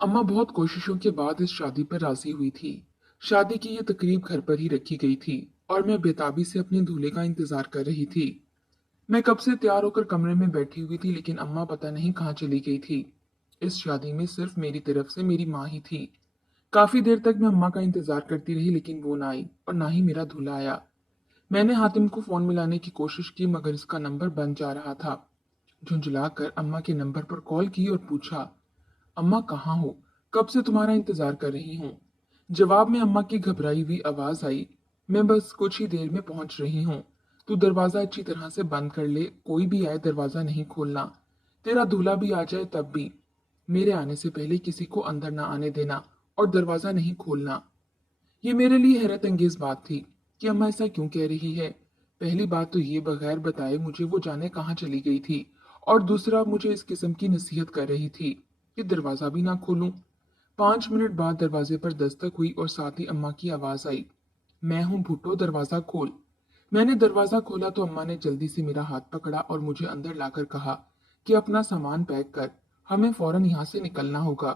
अम्मा बहुत कोशिशों के बाद इस शादी पर राजी हुई थी। शादी की ये तकरीब घर पर ही रखी गई थी और मैं बेताबी से अपने दूल्हे का इंतजार कर रही थी। मैं कब से तैयार होकर कमरे में बैठी हुई थी, लेकिन अम्मा पता नहीं कहाँ चली गई थी। इस शादी में सिर्फ मेरी तरफ से मेरी माँ ही थी। काफी देर तक मैं अम्मा का इंतजार करती रही, लेकिन वो ना आई और ना ही मेरा दूल्हा आया। मैंने हातिम को फोन मिलाने की कोशिश की, मगर इसका नंबर बंद जा रहा था। झुंझलाकर अम्मा के नंबर पर कॉल की और पूछा, अम्मा कहाँ हो? कब से तुम्हारा इंतजार कर रही हूँ। जवाब में अम्मा की घबराई हुई आवाज आई, मैं बस कुछ ही देर में पहुंच रही हूँ। तू दरवाजा अच्छी तरह से बंद कर ले, कोई भी आए दरवाजा नहीं खोलना। तेरा दूल्हा भी आ जाए तब भी। मेरे आने से पहले किसी को अंदर ना आने देना और दरवाजा नहीं खोलना। ये मेरे लिए हैरत अंगेज बात थी कि अम्मा ऐसा क्यों कह रही है। पहली बात तो ये, बगैर बताए मुझे वो जाने कहाँ चली गई थी, और दूसरा मुझे इस किस्म की नसीहत कर रही थी कि दरवाजा भी ना खोलूं। 5 मिनट बाद दरवाजे पर दस्तक हुई और साथ ही अम्मा की आवाज आई, मैं हूं भुट्टो, दरवाजा खोल। मैंने दरवाजा खोला तो अम्मा ने जल्दी से मेरा हाथ पकड़ा और मुझे अंदर लाकर कहा कि अपना सामान पैक कर, हमें फौरन यहाँ से निकलना होगा।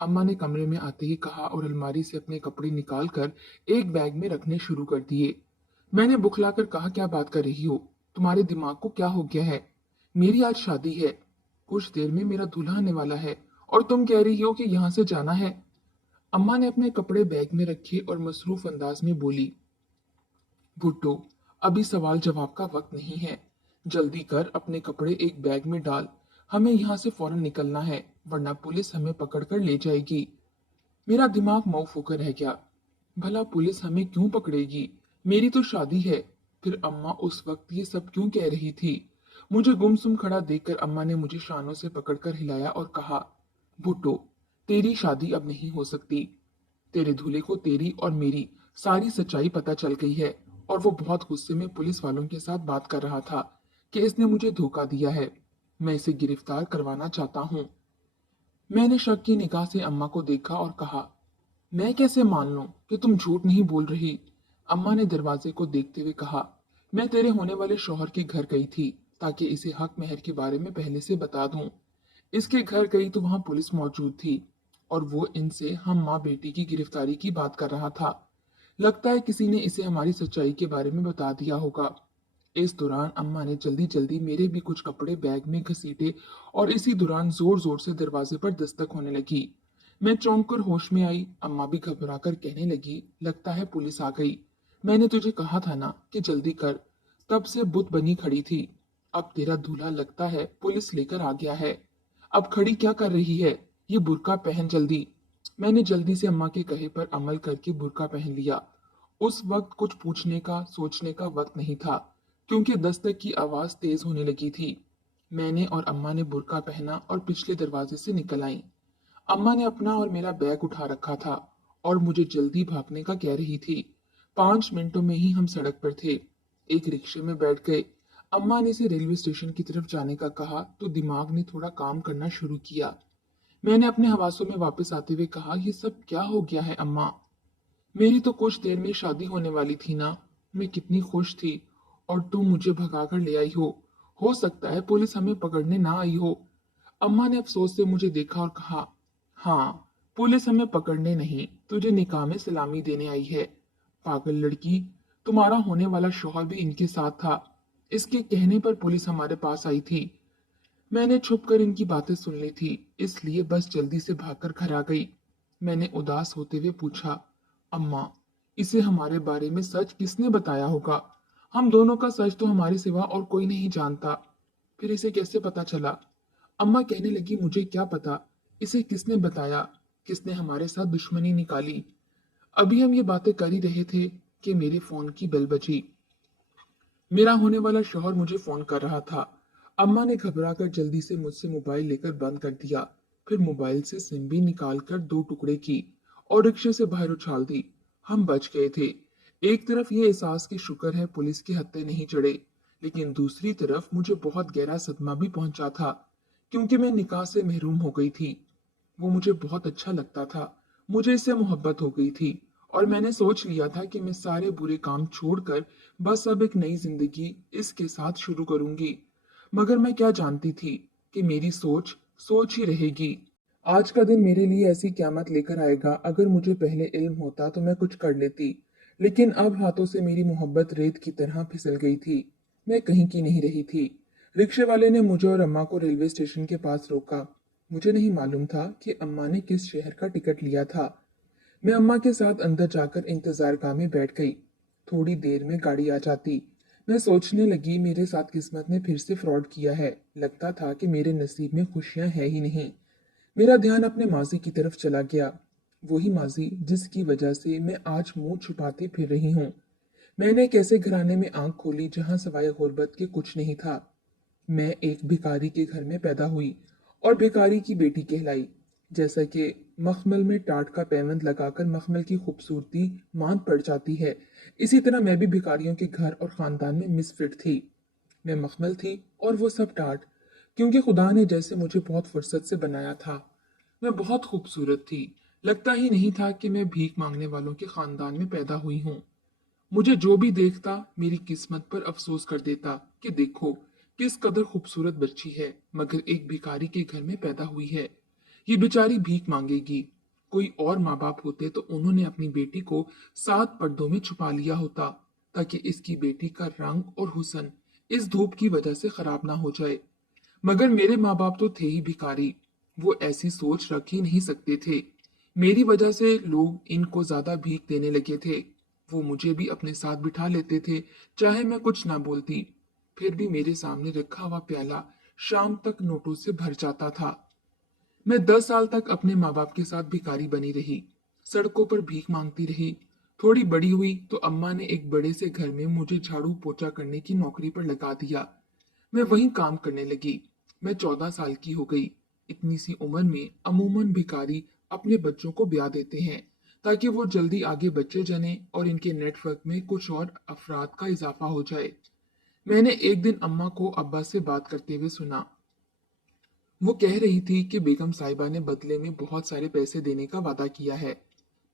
अम्मा ने कमरे में आते ही कहा और अलमारी से अपने कपड़े निकालकर एक बैग में रखने शुरू कर दिए। मैंने बुखलाकर कहा, क्या बात कर रही हो? तुम्हारे दिमाग को क्या हो गया है? मेरी आज शादी है। कुछ देर में मेरा दूल्हा आने वाला है और तुम कह रही हो कि यहाँ से जाना है। अम्मा ने अपने कपड़े बैग में रखे और मसरूफ अंदाज में बोली, भुट्टो, अभी सवाल जवाब का वक्त नहीं है। जल्दी कर, अपने कपड़े एक बैग में डाल। हमें यहाँ से फौरन निकलना है, वरना पुलिस हमें पकड़ कर ले जाएगी। मेरा दिमाग मौफ होकर रह गया। भला पुलिस हमें क्यों पकड़ेगी? मेरी तो शादी है। फिर अम्मा उस वक्त ये सब क्यों कह रही थी? मुझे गुमसुम खड़ा देखकर अम्मा ने मुझे शानों से पकड़कर हिलाया और कहा, भुट्टो, तेरी शादी अब नहीं हो सकती। तेरे दूल्हे को तेरी और मेरी सारी सच्चाई पता चल गई है और वो बहुत गुस्से में पुलिस वालों के साथ बात कर रहा था कि इसने मुझे धोखा दिया है। मैं इसे गिरफ्तार करवाना चाहता हूँ। मैंने शक की निगाह से अम्मा को देखा और कहा, मैं कैसे मान लूं कि तुम झूठ नहीं बोल रही? अम्मा ने दरवाजे को देखते हुए कहा, मैं तेरे होने वाले शौहर के घर गई थी ताकि इसे हक मेहर के बारे में पहले से बता दूं। इसके घर गई तो वहां पुलिस मौजूद थी और वो इनसे हम माँ बेटी की गिरफ्तारी की बात कर रहा था। लगता है किसी ने इसे हमारी सच्चाई के बारे में बता दिया होगा। इस दौरान अम्मा ने जल्दी जल्दी मेरे भी कुछ कपड़े बैग में घसीटे और इसी दौरान जोर जोर से दरवाजे पर दस्तक होने लगी। मैं चौंक कर होश में आई। अम्मा भी घबरा कर कहने लगी, लगता है पुलिस आ गई। मैंने तुझे कहा था ना कि जल्दी कर। तब से बुत बनी खड़ी थी। अब तेरा दूल्हा लगता है पुलिस लेकर आ गया है। अब खड़ी क्या कर रही है? ये बुर्का पहन जल्दी। मैंने जल्दी से अम्मा के कहे पर अमल करके बुर्का पहन लिया। उस वक्त कुछ पूछने का सोचने का वक्त नहीं था, क्योंकि दस्तक की आवाज तेज होने लगी थी। मैंने और अम्मा ने बुर्का पहना और पिछले दरवाजे से निकल आई। अम्मा ने अपना और मेरा बैग उठा रखा था और मुझे जल्दी भागने का कह रही थी। 5 मिनटों में ही हम सड़क पर थे। एक रिक्शे में बैठ गए। अम्मा ने इसे रेलवे स्टेशन की तरफ जाने का कहा तो दिमाग ने थोड़ा काम करना शुरू किया। मैंने अपने हवासों में वापस आते हुए कहा, ये सब क्या हो गया है अम्मा? मेरी तो कुछ देर में शादी होने वाली थी ना। मैं कितनी खुश थी और तुम मुझे भगाकर ले आई हो। हो सकता है पुलिस हमें पकड़ने ना आई हो। अम्मा ने अफसोस से मुझे देखा और कहा, हाँ, पुलिस हमें पकड़ने नहीं, तुझे निकाह में सलामी देने आई है। पागल लड़की, तुम्हारा होने वाला शौहर भी इनके साथ था। इसके कहने पर पुलिस हमारे पास आई थी। मैंने छुपकर इनकी बातें सुन ली थी, इसलिए बस जल्दी से भागकर घर आ गई। मैंने उदास होते हुए पूछा, अम्मा, इसे हमारे बारे में सच किसने बताया होगा? हम दोनों का सच तो हमारे सिवा और कोई नहीं जानता। फिर इसे कैसे पता चला? अम्मा कहने लगी, मुझे क्या पता इसे किसने बताया, किसने हमारे साथ दुश्मनी निकाली। अभी हम ये बातें कर ही रहे थे कि मेरे फोन की बेल बजी। मेरा होने वाला शौहर मुझे फोन कर रहा था। अम्मा ने घबराकर जल्दी से मुझसे मोबाइल लेकर बंद कर दिया। फिर मोबाइल से सिम भी निकालकर 2 टुकड़े की और रिक्शे से बाहर उछाल दी। हम बच गए थे। एक तरफ ये एहसास कि शुक्र है पुलिस के हत्थे नहीं चढ़े, लेकिन दूसरी तरफ मुझे बहुत गहरा सदमा भी पहुंचा था, क्योंकि मैं निकाह से महरूम हो गई थी। वो मुझे बहुत अच्छा लगता था। मुझे इससे मोहब्बत हो गई थी और मैंने सोच लिया था कि मैं सारे बुरे काम छोड़कर बस अब एक नई जिंदगी इसके साथ शुरू करूंगी। मगर मैं क्या जानती थी कि मेरी सोच सोच ही रहेगी। आज का दिन मेरे लिए ऐसी क़यामत लेकर आएगा। अगर मुझे पहले इल्म होता तो मैं कुछ कर लेती, लेकिन अब हाथों से मेरी मोहब्बत रेत की तरह फिसल गई थी। मैं कहीं की नहीं रही थी। रिक्शे वाले ने मुझे और अम्मा को रेलवे स्टेशन के पास रोका। मुझे नहीं मालूम था कि अम्मा ने किस शहर का टिकट लिया था। मैं अम्मा के साथ अंदर जाकर इंतजारगाह में बैठ गई। थोड़ी देर में गाड़ी आ जाती। मैं सोचने लगी मेरे साथ किस्मत ने फिर से फ्रॉड किया है। लगता था कि मेरे नसीब में खुशियां है ही नहीं। मेरा ध्यान अपने माजी की तरफ चला गया। वही माजी जिसकी वजह से मैं आज मुंह छुपाती फिर रही हूँ। मैंने एक ऐसे घराने में आंख खोली जहां सवाए गुर्बत के कुछ नहीं था। मैं एक भिखारी के घर में पैदा हुई और भिखारी की बेटी कहलाई। जैसा कि मखमल में टाट का पैबंद लगाकर मखमल की खूबसूरती मांद पड़ जाती है, इसी तरह मैं भी भिखारियों के घर और खानदान में मिसफिट थी। मैं मखमल थी और वो सब टाट, क्योंकि खुदा ने जैसे मुझे बहुत फुर्सत से बनाया था। मैं बहुत खूबसूरत थी। लगता ही नहीं था कि मैं भीख मांगने वालों के खानदान में पैदा हुई हूँ। मुझे जो भी देखता मेरी किस्मत पर अफसोस कर देता कि देखो किस कदर खूबसूरत बच्ची है, मगर एक भिखारी के घर में पैदा हुई है। ये बेचारी भीख मांगेगी। कोई और माँ बाप होते तो उन्होंने अपनी बेटी को 7 पर्दों में छुपा लिया होता, ताकि इसकी बेटी का रंग और हुस्न इस धूप की वजह से खराब ना हो जाए। मगर मेरे माँ बाप तो थे ही भिखारी। वो ऐसी सोच रख ही नहीं सकते थे। मेरी वजह से लोग इनको ज्यादा भीख देने लगे थे। वो मुझे भी अपने साथ बिठा लेते थे, चाहे मैं कुछ ना बोलती। फिर भी मेरे सामने रखा हुआ प्याला शाम तक नोटों से भर जाता था। मैं 10 साल तक अपने माँ बाप के साथ भिखारी बनी रही, सड़कों पर भीख मांगती रही। थोड़ी बड़ी हुई तो अम्मा ने एक बड़े से घर में मुझे झाड़ू पोछा करने की नौकरी पर लगा दिया। मैं वहीं काम करने लगी। मैं 14 साल की हो गई। इतनी सी उम्र में अमूमन भिखारी अपने बच्चों को ब्याह देते हैं ताकि वो जल्दी आगे बच्चे जने और इनके नेटवर्क में कुछ और अफराद का इजाफा हो जाए। मैंने एक दिन अम्मा को अब्बा से बात करते हुए सुना। वो कह रही थी कि बेगम साहिबा ने बदले में बहुत सारे पैसे देने का वादा किया है।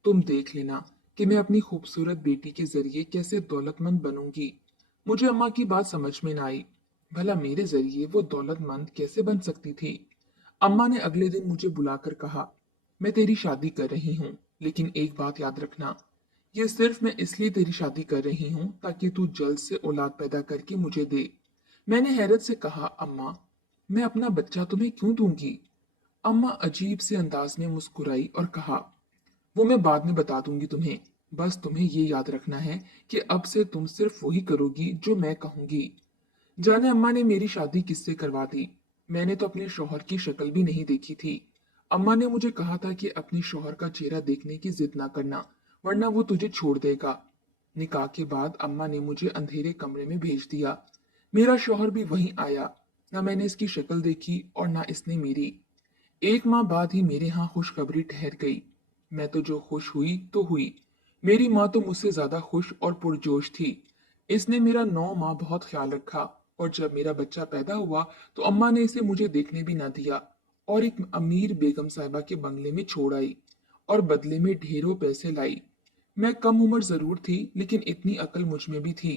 तुम देख लेना कि मैं अपनी खूबसूरत बेटी के जरिए कैसे दौलतमंद बनूंगी। मुझे अम्मा की बात समझ में ना आई। भला मेरे जरिए वो दौलतमंद कैसे बन सकती थी। अम्मा ने अगले दिन मुझे बुलाकर कहा, मैं तेरी शादी कर रही हूँ, लेकिन एक बात याद रखना, ये सिर्फ मैं इसलिए तेरी शादी कर रही हूँ ताकि तू जल्द से औलाद पैदा करके मुझे दे। मैंने हैरत से कहा, अम्मा, मैं अपना बच्चा तुम्हें क्यों दूंगी। अम्मा अजीब से अंदाज में मुस्कुराई और कहा, वो मैं बाद में बता दूंगी तुम्हें। बस तुम्हें ये याद रखना है कि अब से तुम सिर्फ वही करोगी जो मैं कहूंगी। जाने अम्मा ने मेरी शादी किससे करवा दी। मैंने तो अपने शौहर की शक्ल भी नहीं देखी थी। अम्मा ने मुझे कहा था कि अपने शौहर का चेहरा देखने की जिद ना करना, वरना वो तुझे छोड़ देगा। निकाह के बाद अम्मा ने मुझे अंधेरे कमरे में भेज दिया। मेरा शौहर भी वहीं आया। ना मैंने इसकी शक्ल देखी और ना इसने मेरी। एक माह बाद ही मेरे यहाँ खुशखबरी ठहर गई। मैं तो जो खुश हुई तो हुई। मेरी माँ तो मुझसे ज्यादा खुश और पुरजोश थी। इसने मेरा 9 माह बहुत ख्याल रखा और जब मेरा बच्चा पैदा हुआ तो अम्मा ने इसे मुझे देखने भी ना दिया और एक अमीर बेगम साहिबा के बंगले में छोड़ आई और बदले में ढेरों पैसे लाई। मैं कम उम्र जरूर थी, लेकिन इतनी अकल मुझ में भी थी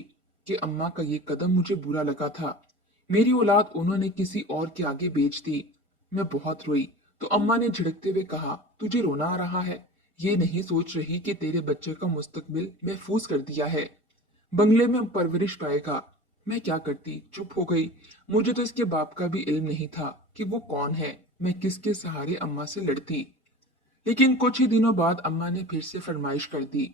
कि अम्मा का ये कदम मुझे बुरा लगा था। मेरी औलाद उन्होंने किसी और के आगे बेच दी। मैं बहुत रोई तो अम्मा ने झिड़कते हुए कहा, तुझे रोना आ रहा है? ये नहीं सोच रही कि तेरे बच्चे का मुस्तकबिल महफूज कर दिया है, बंगले में परवरिश पाएगा। मैं क्या करती, चुप हो गई। मुझे तो इसके बाप का भी इल्म नहीं था कि वो कौन है। मैं किसके सहारे अम्मा से लड़ती। लेकिन कुछ ही दिनों बाद अम्मा ने फिर से फरमाइश कर दी,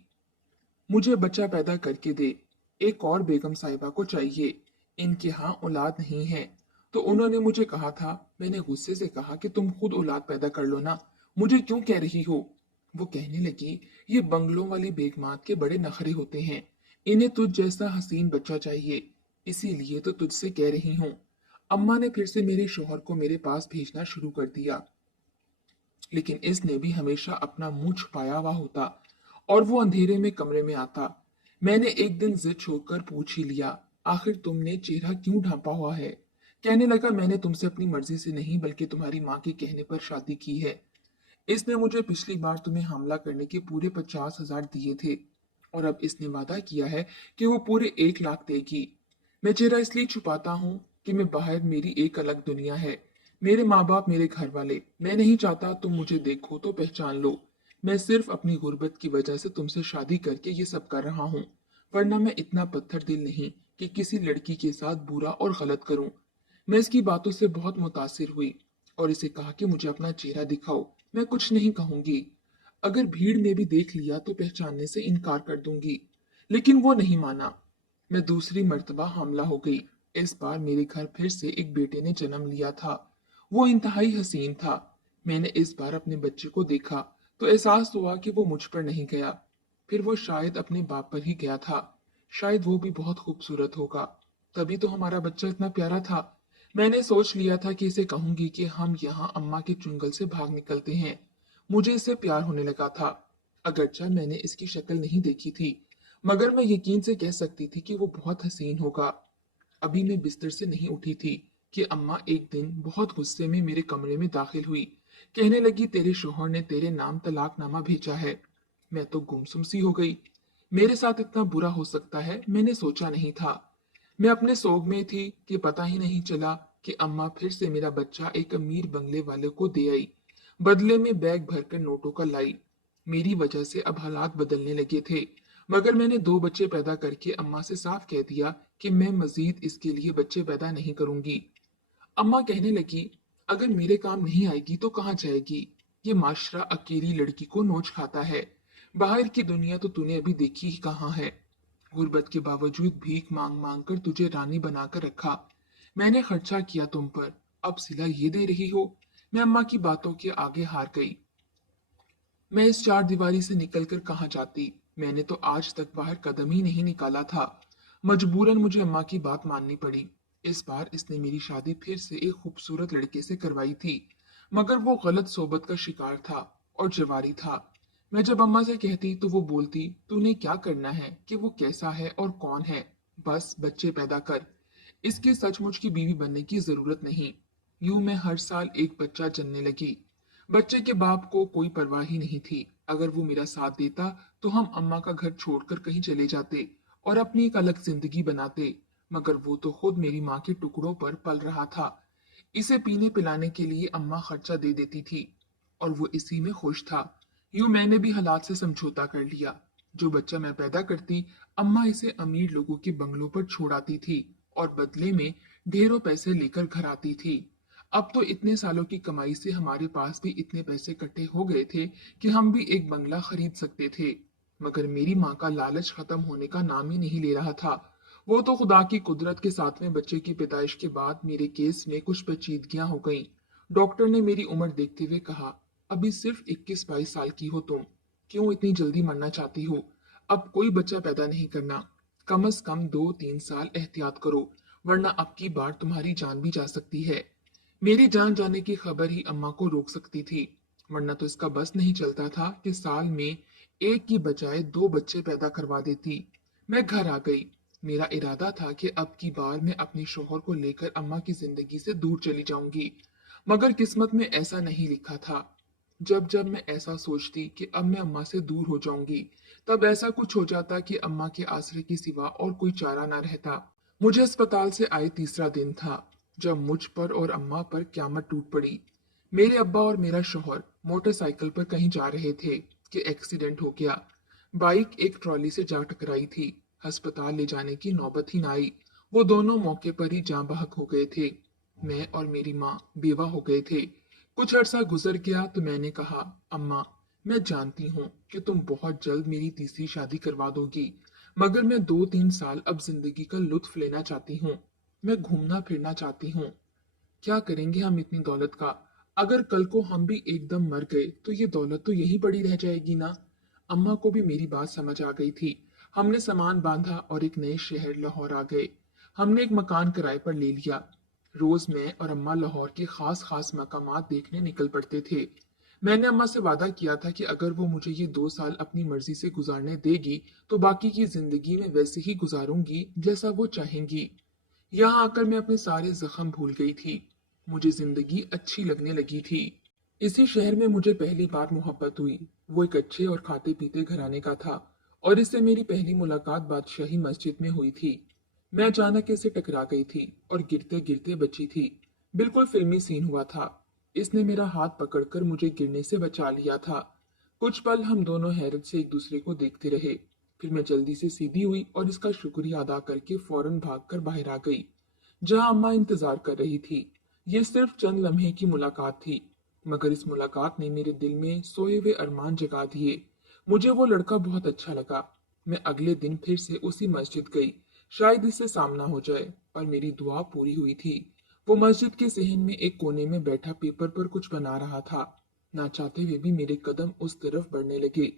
मुझे बच्चा पैदा करके दे। एक और बेगम साहिबा को चाहिए, इनके यहाँ औलाद नहीं है। तो उन्होंने मुझे कहा था। मैंने गुस्से से कहा कि तुम खुद औलाद पैदा कर लो ना, मुझे क्यों कह रही हो। वो कहने लगी, ये बंगलों वाली बेगमात के बड़े नखरे होते हैं, इन्हें तुझ जैसा हसीन बच्चा चाहिए, इसीलिए तो तुझसे कह रही हूँ। अम्मा ने फिर से मेरे शौहर को मेरे पास भेजना शुरू कर दिया, लेकिन इसने भी हमेशा अपना मुंह छुपाया हुआ होता और वो अंधेरे में कमरे में आता। मैंने एक दिन जिद छोड़कर पूछ ही लिया, आखिर तुमने चेहरा क्यों ढांपा हुआ है। कहने लगा, मैंने तुमसे अपनी मर्जी से नहीं बल्कि तुम्हारी माँ के कहने पर शादी की है। इसने मुझे पिछली बार तुम्हें हमला करने के पूरे 50,000 दिए थे और अब इसने वादा किया है कि वो पूरे 1 लाख देगी। मैं चेहरा इसलिए छुपाता हूँ कि मैं बाहर मेरी एक अलग दुनिया है। मेरे माँ बाप, मेरे घर वाले, मैं नहीं चाहता तुम मुझे देखो तो पहचान लो। मैं सिर्फ अपनी गुर्बत की वजह से तुमसे शादी करके ये सब कर रहा हूँ, वरना मैं इतना पत्थर दिल नहीं कि किसी लड़की के साथ बुरा और गलत करूं। मैं इसकी बातों से बहुत मुतासिर हुई और इसे कहा कि मुझे अपना चेहरा दिखाओ, मैं कुछ नहीं कहूंगी। अगर भीड़ में भी देख लिया तो पहचानने से इनकार कर दूंगी। लेकिन वो नहीं माना। मैं दूसरी मर्तबा हामला हो गई। इस बार मेरे घर फिर से एक बेटे ने जन्म लिया था। वो इंतहाई हसीन था। मैंने इस बार अपने बच्चे को देखा तो एहसास हुआ कि वो मुझ पर नहीं गया, फिर वो शायद अपने बाप पर ही गया था। शायद वो भी बहुत खूबसूरत होगा, तभी तो हमारा बच्चा इतना प्यारा था। मैंने सोच लिया था कि इसे कहूंगी कि हम यहाँ अम्मा के चुंगल से भाग निकलते हैं। मुझे इससे प्यार होने लगा था। अगरचे मैंने इसकी शक्ल नहीं देखी थी, मगर मैं यकीन से कह सकती थी कि वो बहुत हसीन होगा। अभी मैं बिस्तर से नहीं उठी थी कि अम्मा एक दिन बहुत गुस्से में मेरे कमरे में दाखिल हुई। कहने लगी, तेरे शोहर ने तेरे नाम तलाकनामा भेजा है। मैं तो गुमसुम सी हो गई। मेरे साथ इतना बुरा हो सकता है, मैंने सोचा नहीं था। मैं अपने सोग में थी कि पता ही नहीं चला कि अम्मा फिर से मेरा बच्चा एक अमीर बंगले वाले को दे आई। बदले में बैग भरकर नोटों का लाई। मेरी वजह से अब हालात बदलने लगे थे, मगर मैंने दो बच्चे पैदा करके अम्मा से साफ कह दिया कि मैं मजीद इसके लिए बच्चे पैदा नहीं करूंगी। अम्मा कहने लगी, अगर मेरे काम नहीं आएगी तो कहाँ जाएगी? ये माशरा अकेली लड़की को नोच खाता है। बाहर की दुनिया तो तूने अभी देखी ही कहाँ है। गुर्बत के बावजूद भीख मांग मांग कर तुझे रानी बनाकर रखा। मैंने खर्चा किया तुम पर, अब सिला ये दे रही हो। मैं अम्मा की बातों के आगे हार गई। मैं इस चार दीवारी से निकलकर कहाँ जाती? मैंने तो आज तक बाहर कदम ही नहीं निकाला था। मजबूरन मुझे अम्मा की बात माननी पड़ी। इस बार इसने मेरी शादी फिर से एक खूबसूरत लड़के से करवाई थी, मगर वो गलत सोबत का शिकार था और जवारी था। मैं जब अम्मा से कहती तो वो बोलती, तूने क्या करना है कि वो कैसा है और कौन है, बस बच्चे पैदा कर। इसके सचमुच की बीवी बनने की जरूरत नहीं। यूं मैं हर साल एक बच्चा जनने लगी। बच्चे के बाप को कोई परवाह ही नहीं थी। अगर वो मेरा साथ देता तो हम अम्मा का घर छोड़कर कहीं चले जाते और अपनी एक अलग जिंदगी बनाते, मगर वो तो खुद मेरी माँ के टुकड़ों पर पल रहा था। इसे पीने पिलाने के लिए अम्मा खर्चा दे देती थी और वो इसी में खुश था। यूं मैंने भी हालात से समझौता कर लिया। जो बच्चा मैं पैदा करती, अम्मा इसे अमीर लोगों के बंगलों पर छोड़ आती थी और बदले में ढेरों पैसे लेकर घर आती थी। अब तो इतने सालों की कमाई से हमारे पास भी इतने पैसे इकट्ठे हो गए थे कि हम भी एक बंगला खरीद सकते थे। मगर मेरी माँ का लालच खत्म होने का नाम ही नहीं ले रहा था। वो तो खुदा की कुदरत के सातवें बच्चे की पैदाइश के बाद मेरे केस में कुछ पेचीदगियां हो गईं। डॉक्टर ने मेरी उम्र देखते हुए कहा, अभी सिर्फ 21-22 साल की हो तुम, क्यों इतनी जल्दी मरना चाहती हो? अब कोई बच्चा पैदा नहीं करना। कम से कम 2-3 साल एहतियात करो, वरना अब की बार तुम्हारी जान भी जा सकती है। मेरी जान जाने की खबर ही अम्मा को रोक सकती थी, वरना तो इसका बस नहीं चलता था कि साल में एक की बजाय दो बच्चे पैदा करवा देती। मैं घर आ गई। मेरा इरादा था कि अब की बार मैं अपने शोहर को लेकर अम्मा की जिंदगी से दूर चली जाऊंगी, मगर किस्मत में ऐसा नहीं लिखा था। जब जब मैं ऐसा सोचती कि अब मैं अम्मा से दूर हो जाऊंगी, तब ऐसा कुछ हो जाता कि अम्मा के आसरे के सिवा और कोई चारा ना रहता। मुझे अस्पताल से आए तीसरा दिन था जब मुझ पर और अम्मा पर क्यामत टूट पड़ी। मेरे अब्बा और मेरा शौहर मोटरसाइकिल पर कहीं जा रहे थे कि एक्सीडेंट हो गया। बाइक एक ट्रॉली से जा टकराई थी। अस्पताल ले जाने की नौबत ही ना आई। वो दोनों मौके पर ही जाँ बहक हो गए थे। मैं और मेरी माँ बेवा हो गए थे। कुछ अरसा गुजर गया तो मैंने कहा, अम्मा, मैं जानती हूँ कि तुम बहुत जल्द मेरी तीसरी शादी करवा दोगी, मगर मैं 2-3 साल अब जिंदगी का लुत्फ लेना चाहती हूँ। मैं घूमना फिरना चाहती हूँ। क्या करेंगे हम इतनी दौलत का? अगर कल को हम भी एकदम मर गए तो ये दौलत तो यहीं पड़ी रह जाएगी ना। अम्मा को भी मेरी बात समझ आ गई थी। हमने सामान बांधा और एक नए शहर लाहौर आ गए। हमने एक मकान किराए पर ले लिया। रोज मैं और अम्मा लाहौर के खास खास मकामात देखने निकल पड़ते थे। मैंने अम्मा से वादा किया था कि अगर वो मुझे ये 2 साल अपनी मर्जी से गुजारने देगी तो बाकी की जिंदगी में वैसे ही गुजारूंगी जैसा वो चाहेंगी। यहाँ आकर मैं अपने सारे जख्म भूल गई थी। मुझे जिंदगी अच्छी लगने लगी थी। इसी शहर में मुझे पहली बार मोहब्बत हुई। वो एक अच्छे और खाते पीते घराने का था और इससे मेरी पहली मुलाकात बादशाही मस्जिद में हुई थी। मैं अचानक इससे टकरा गई थी और गिरते गिरते बची थी। बिल्कुल फिल्मी सीन हुआ था। इसने मेरा हाथ पकड़कर मुझे गिरने से बचा लिया था। कुछ पल हम दोनों हैरत से एक दूसरे को देखते रहे। फिर मैं जल्दी से सीधी हुई और इसका शुक्रिया अदा करके फौरन भागकर बाहर आ गई, जहां अम्मा इंतजार कर रही थी। ये सिर्फ चंद लम्हे की मुलाकात थी, मगर इस मुलाकात ने मेरे दिल में सोए हुए अरमान जगा दिए। मुझे वो लड़का बहुत अच्छा लगा। मैं अगले दिन फिर से उसी मस्जिद गई, शायद इससे सामना हो जाए, और मेरी दुआ पूरी हुई थी। वो मस्जिद के सहन में एक कोने में बैठा पेपर पर कुछ बना रहा था। ना चाहते हुए भी मेरे कदम उस तरफ बढ़ने लगे।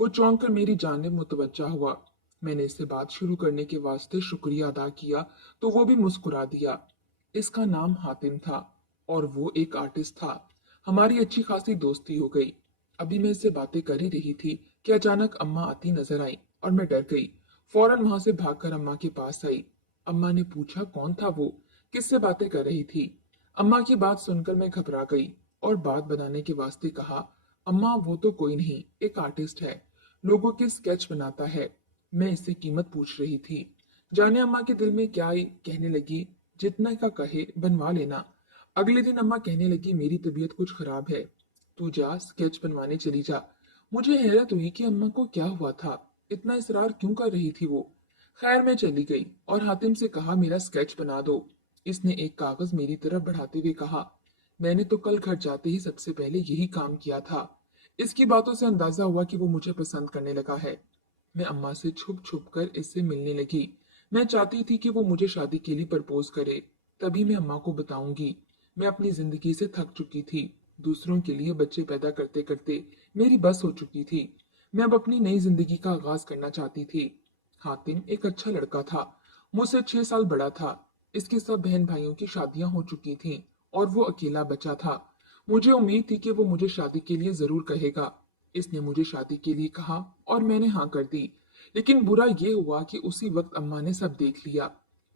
वो चौंक कर मेरी जानिब मुतवज्जा हुआ। मैंने इससे बात शुरू करने के वास्ते शुक्रिया अदा किया तो वो भी मुस्कुरा दिया। इसका नाम हातिम था और वो एक आर्टिस्ट था। हमारी अच्छी खासी दोस्ती हो गई। अभी मैं इससे बातें कर ही रही थी कि अचानक अम्मा आती नजर आई और मैं डर गई। फौरन वहां से भागकर अम्मा के पास आई। अम्मा ने पूछा कौन था वो, किससे बातें कर रही थी। अम्मा की बात सुनकर मैं घबरा गई और बात बनाने के वास्ते कहा, अम्मा वो तो कोई नहीं, एक आर्टिस्ट है, लोगों के स्केच बनाता है। मैं इससे कीमत पूछ रही थी। जाने अम्मा के दिल में क्या आई, कहने लगी, जितना का कहे बनवा लेना। अगले दिन अम्मा कहने लगी, मेरी तबीयत कुछ खराब है, तू जा स्केच बनवाने चली जा। मुझे हैरत हुई कि अम्मा को क्या हुआ था, इतना इसरार क्यों कर रही थी वो। खैर मैं चली गई और हातिम से कहा मेरा स्केच बना दो। इसने एक कागज मेरी तरफ बढ़ाते हुए कहा, मैंने तो कल घर जाते ही सबसे पहले यही काम किया था। इसकी बातों से अंदाजा हुआ कि वो मुझे पसंद करने लगा है। मैं अम्मा से छुप छुप कर इससे मिलने लगी। मैं चाहती थी कि वो मुझे शादी के लिए प्रपोज करे, तभी मैं अम्मा को बताऊंगी। मैं अपनी जिंदगी से थक चुकी थी। दूसरों के लिए बच्चे पैदा करते करते मेरी बस हो चुकी थी। मैं अब अपनी नई जिंदगी का आगाज करना चाहती थी। हातिम एक अच्छा लड़का था, मुझसे 6 साल बड़ा था। इसके सब बहन भाइयों की शादियां हो चुकी थीं और वो अकेला बचा था। मुझे उम्मीद थी कि वो मुझे शादी के लिए जरूर कहेगा। इसने मुझे शादी के लिए कहा और मैंने हाँ कर दी। लेकिन बुरा ये हुआ कि उसी वक्त अम्मा ने सब देख लिया।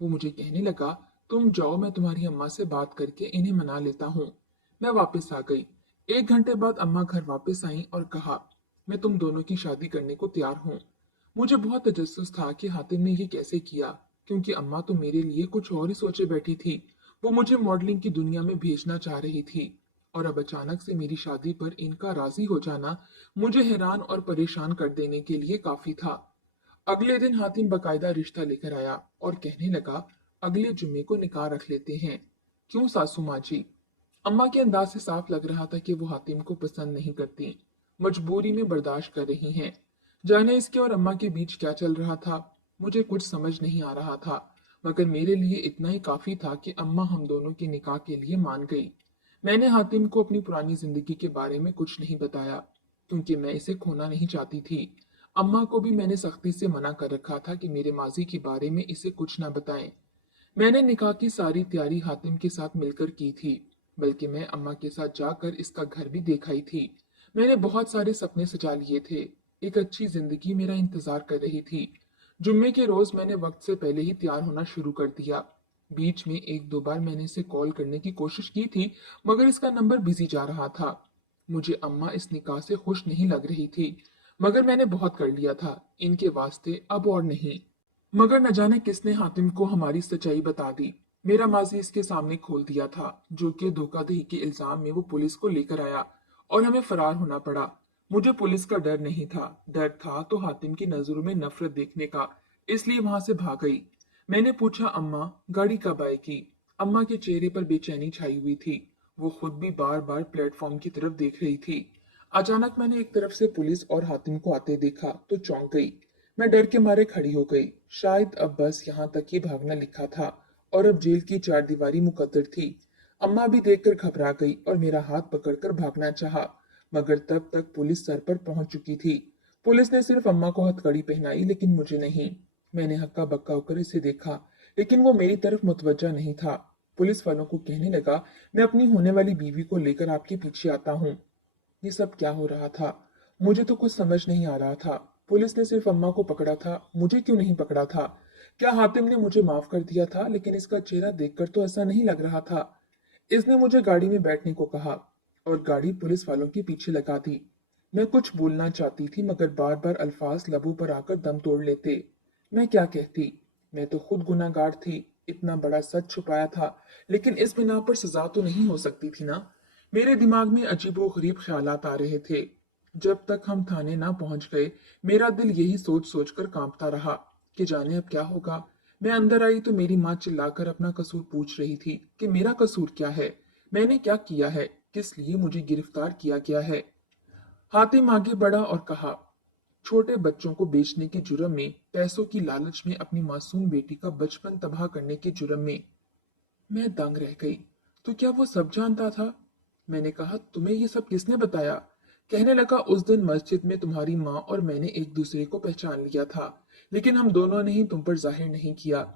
वो मुझे कहने लगा, तुम जाओ, मैं तुम्हारी अम्मा से बात करके इन्हें मना लेता हूँ। मैं वापस आ गई। 1 घंटे बाद अम्मा घर वापस आई और कहा, मैं तुम दोनों की शादी करने को तैयार हूँ। मुझे बहुत तजस्सुस था कि हातिम ने ये कैसे किया, क्योंकि अम्मा तो मेरे लिए कुछ और ही सोचे बैठी थी। वो मुझे मॉडलिंग की दुनिया में भेजना चाह रही थी, और अब अचानक से मेरी शादी पर इनका राजी हो जाना मुझे हैरान और परेशान कर देने के लिए काफी था। अगले दिन हातिम बकायदा रिश्ता लेकर आया और कहने लगा, अगले जुम्मे को निकाह रख लेते हैं। क्यों सासू माँ जी? अम्मा के अंदाज से साफ लग रहा था कि वो हातिम को पसंद नहीं करती, मजबूरी में बर्दाश्त कर रही हैं। जाने इसके और अम्मा के बीच क्या चल रहा था, मुझे कुछ समझ नहीं आ रहा था, मगर मेरे लिए इतना ही काफी था कि अम्मा हम दोनों के निकाह के लिए मान गई। मैंने हातिम को अपनी पुरानी जिंदगी के बारे में कुछ नहीं बताया, क्योंकि मैं इसे खोना नहीं चाहती थी। अम्मा को भी मैंने सख्ती से मना कर रखा था कि मेरे माजी के बारे में इसे कुछ ना बताएं। मैंने निकाह की सारी तैयारी हातिम के साथ मिलकर की थी, बल्कि मैं अम्मा के साथ जाकर इसका घर भी देखा ही थी। मैंने बहुत सारे सपने सजा लिए थे। एक अच्छी जिंदगी मेरा इंतजार कर रही थी। जुम्मे के रोज मैंने वक्त से पहले ही तैयार होना शुरू कर दिया। बीच में 1-2 बार मैंने इसे कॉल करने की कोशिश की थी, मगर इसका नंबर बिजी जा रहा था। मुझे अम्मा इस निकाह से खुश नहीं लग रही थी, मगर मैंने बहुत कर लिया था, इनके वास्ते अब और नहीं। मगर न जाने किसने हातिम को हमारी सच्चाई बता दी। मेरा माजी इसके सामने खोल दिया था, जो कि धोखाधड़ी के इल्जाम में वो पुलिस को लेकर आया और हमें फरार होना पड़ा। मुझे पुलिस का डर नहीं था, डर था तो हातिम की नजरों में नफरत देखने का, इसलिए वहां से भाग गई। मैंने पूछा, अम्मा गाड़ी कब आएगी? अम्मा के चेहरे पर बेचैनी छाई हुई थी। वो खुद भी बार बार प्लेटफॉर्म की तरफ देख रही थी। अचानक मैंने एक तरफ से पुलिस और हातिम को आते देखा तो चौंक गई। मैं डर के मारे खड़ी हो गई। शायद अब बस यहाँ तक ही भागना लिखा था और अब जेल की चारदीवारी मुकद्दर थी। अम्मा भी देखकर घबरा गई और मेरा हाथ पकड़कर भागना चाहा, मगर तब तक पुलिस सर पर पहुंच चुकी थी। पुलिस ने सिर्फ अम्मा को हथकड़ी पहनाई, लेकिन मुझे नहीं। मैंने हक्का बक्का होकर इसे देखा, लेकिन वो मेरी तरफ मुतवज्जा नहीं था। पुलिस वालों को कहने लगा, मैं अपनी होने वाली बीवी को लेकर आपके पीछे आता हूँ। ये सब क्या हो रहा था? मुझे तो कुछ समझ नहीं आ रहा था। पुलिस ने सिर्फ अम्मा को पकड़ा था, मुझे क्यों नहीं पकड़ा था? क्या हातिम ने मुझे माफ कर दिया था? लेकिन इसका चेहरा देखकर तो ऐसा नहीं लग रहा था। इसने मुझे गाड़ी में बैठने को कहा और गाड़ी पुलिस वालों के पीछे लगा दी। मैं कुछ बोलना चाहती थी, मगर बार बार अल्फाज लबों पर आकर दम तोड़ लेते। मैं क्या कहती? मैं तो खुद गुनाहगार थी। इतना बड़ा सच छुपाया था, लेकिन इस बिना पर सजा तो नहीं हो सकती थी ना। मेरे दिमाग में अजीबोगरीब ख्यालात आ रहे थे। जब तक हम थाने ना पहुंच गए, मेरा दिल यही सोच सोच कर कांपता रहा कि जाने अब क्या होगा। मैं अंदर आई तो मेरी माँ चिल्लाकर अपना कसूर पूछ रही थी कि मेरा कसूर क्या है, मैंने क्या किया है, किस लिए मुझे गिरफ्तार किया गया है। हातिम आगे बढ़ा और कहा, छोटे बच्चों को बेचने के जुर्म में, पैसों की लालच में, अपनी मासूम बेटी का बचपन तबाह करने के जुर्म में। मैं दंग रह गई। तो क्या वो सब जानता था? मैंने कहा, तुम्हें ये सब किसने बताया? कहने लगा, उस दिन मस्जिद में तुम्हारी माँ और मैंने एक दूसरे को पहचान लिया था, लेकिन हम दोनों ने ही तुम पर जाहिर नहीं किया।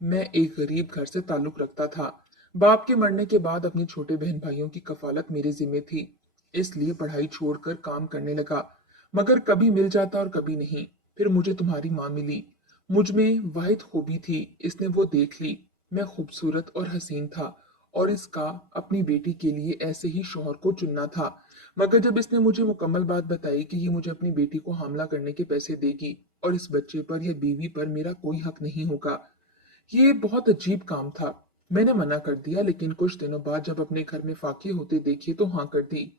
मैं एक गरीब घर से ताल्लुक रखता था। बाप के मरने के बाद अपने छोटे बहन भाइयों की कफालत मेरे जिम्मे थी, इसलिए पढ़ाई छोड़कर काम करने लगा। मगर कभी मिल जाता और कभी नहीं। फिर मुझे तुम्हारी माँ मिली। मुझ में वाहिद खूबी थी, इसने वो देख ली। मैं खूबसूरत और हसीन था, और इसका अपनी बेटी के लिए ऐसे ही शौहर को चुनना था। मगर जब इसने मुझे मुकम्मल बात बताई कि ये मुझे अपनी बेटी को हामला करने के पैसे देगी और इस बच्चे पर या बीवी पर मेरा कोई हक नहीं होगा, ये बहुत अजीब काम था। मैंने मना कर दिया, लेकिन कुछ दिनों बाद जब अपने घर में फाके होते देखे तो हाँ कर दी।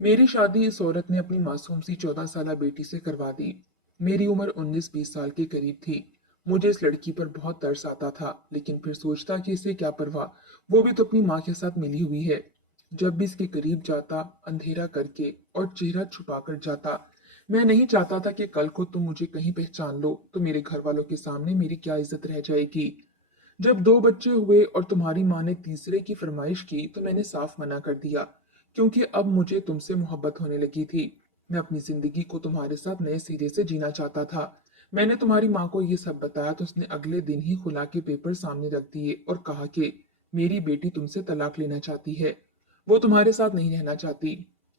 मेरी शादी इस औरत ने अपनी मासूम सी 14 साल बेटी से करवा दी। मेरी उम्र 19-20 साल के करीब थी। मुझे इस लड़की पर बहुत तरस आता था, लेकिन फिर सोचता कि इसे क्या परवाह, वो भी तो अपनी माँ के साथ मिली हुई है। जब भी इसके करीब जाता, अंधेरा करके और चेहरा छुपा कर जाता। मैं नहीं चाहता था कि कल को तुम मुझे कहीं पहचान लो तो मेरे घर वालों के सामने मेरी क्या इज्जत रह जाएगी। जब 2 बच्चे हुए और तुम्हारी माँ ने तीसरे की फरमाइश की तो मैंने साफ मना कर दिया, क्योंकि अब मुझे तुमसे मोहब्बत होने लगी थी। मैं अपनी जिंदगी को तुम्हारे साथ नए सिरे से जीना चाहता था। मैंने तुम्हारी माँ को ये सब बताया तो उसने अगले दिन ही खुला के पेपर सामने रख दिए और कहा कि मेरी बेटी तुमसे तलाक लेना चाहती है, वो तुम्हारे साथ नहीं रहना चाहती।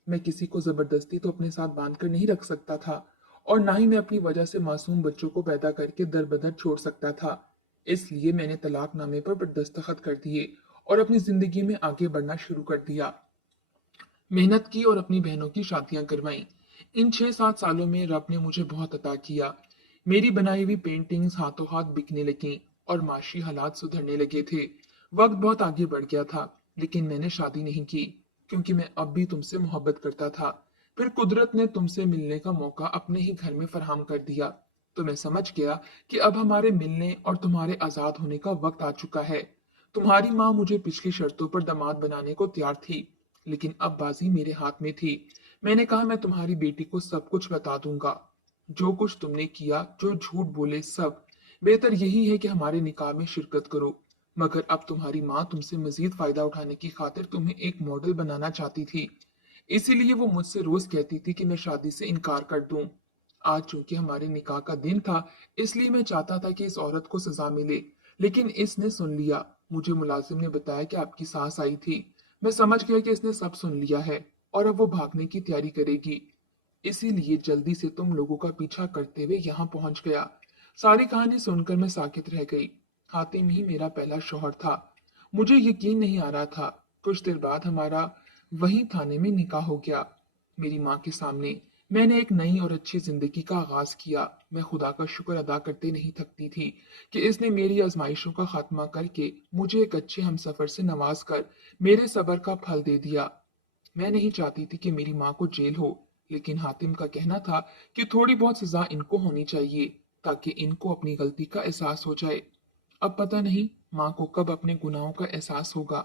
मैं किसी को जबरदस्ती तो अपने साथ बांध कर नहीं रख सकता था, और ना ही मैं अपनी वजह से मासूम बच्चों को पैदा करके दर बदर छोड़ सकता था। इसलिए मैंने तलाकनामे पर दस्तखत कर दिए और अपनी जिंदगी में आगे बढ़ना शुरू कर दिया। मेहनत की और अपनी बहनों की शादियां करवाईं। इन 6-7 सालों में रब ने मुझे बहुत अता किया। मेरी बनाई हुई पेंटिंग्स हाथों हाथ बिकने लगीं और माशी हालात सुधरने लगे थे। वक्त बहुत आगे बढ़ गया था, लेकिन मैंने शादी नहीं की, क्योंकि मैं अब भी तुमसे मोहब्बत करता था। फिर कुदरत ने तुमसे मिलने का मौका अपने ही घर में फराहम कर दिया, तो मैं समझ गया कि अब हमारे मिलने और तुम्हारे आजाद होने का वक्त आ चुका है। तुम्हारी माँ मुझे पिछली शर्तों पर दामाद बनाने को तैयार थी, लेकिन अब बाजी मेरे हाथ में थी। मैंने कहा, मैं तुम्हारी बेटी को सब कुछ बता दूंगा, जो कुछ तुमने किया, जो झूठ बोले सब। बेहतर यही है कि हमारे निकाह में शिरकत करो। मगर अब तुम्हारी माँ तुमसे मजीद फायदा उठाने की खातिर तुम्हें एक मॉडल बनाना चाहती थी। इसीलिए वो मुझसे रोज कहती थी कि मैं शादी से इनकार कर दूं। आज चूंकि हमारे निकाह का दिन था, इसलिए मैं चाहता था कि इस औरत को सजा मिले, लेकिन इसने सुन लिया। मुझे मुलाजिम ने बताया कि आपकी सास आई थी। मैं समझ गया कि इसने सब सुन लिया है और अब वो भागने की तैयारी करेगी। इसीलिए जल्दी से तुम लोगों का पीछा करते हुए यहाँ पहुंच गया। सारी कहानी सुनकर मैं साकित रह गई। हातिम ही मेरा पहला शौहर था। मुझे यकीन नहीं आ रहा था। कुछ देर बाद हमारा वहीं थाने में निकाह हो गया, मेरी माँ के सामने। मैंने एक नई और अच्छी जिंदगी का आगाज किया। मैं खुदा का शुक्र अदा करते नहीं थकती थी कि इसने मेरी आजमाइशों का खात्मा करके मुझे एक अच्छे हमसफर से नवाज कर मेरे सब्र का फल दे दिया। मैं नहीं चाहती थी कि मेरी माँ को जेल हो, लेकिन हातिम का कहना था कि थोड़ी बहुत सजा इनको होनी चाहिए, ताकि इनको अपनी गलती का एहसास हो जाए। अब पता नहीं माँ को कब अपने गुनाहों का एहसास होगा।